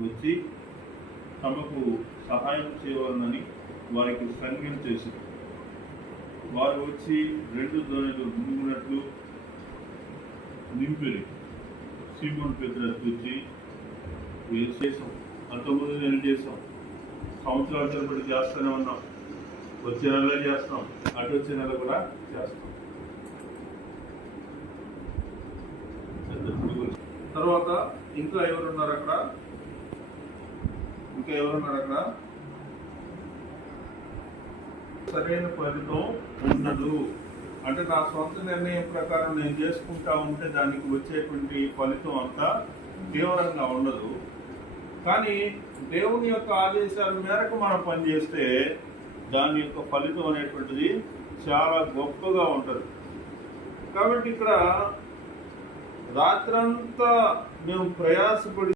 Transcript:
వచ్చి తమకు సహాయం చేయవాలని వారికి సంజ్ఞ చేశారు. వారు వచ్చి 2 దోణిలు మునిగినట్లు నింపిరి. సీమోను పేతురు వచ్చి చేసాం, అంతకుముందు నేను చేసాం, సంవత్సరాల తరబడి చేస్తూనే ఉన్నాం, వచ్చే నెల చేస్తాం, అటు వచ్చే నెల కూడా చేస్తాం. తర్వాత ఇంకా ఎవరున్నారు అక్కడ? సరైన ఫలితం ఉండదు. అంటే నా సొంత నిర్ణయం ప్రకారం నేను చేసుకుంటా ఉంటే దానికి వచ్చేటువంటి ఫలితం అంతా తీవ్రంగా ఉండదు. కానీ దేవుని యొక్క ఆదేశాల మేరకు మనం పనిచేస్తే దాని యొక్క ఫలితం అనేటువంటిది చాలా గొప్పగా ఉంటుంది. కాబట్టి ఇక్కడ రాత్రంతా మేము ప్రయాసపడి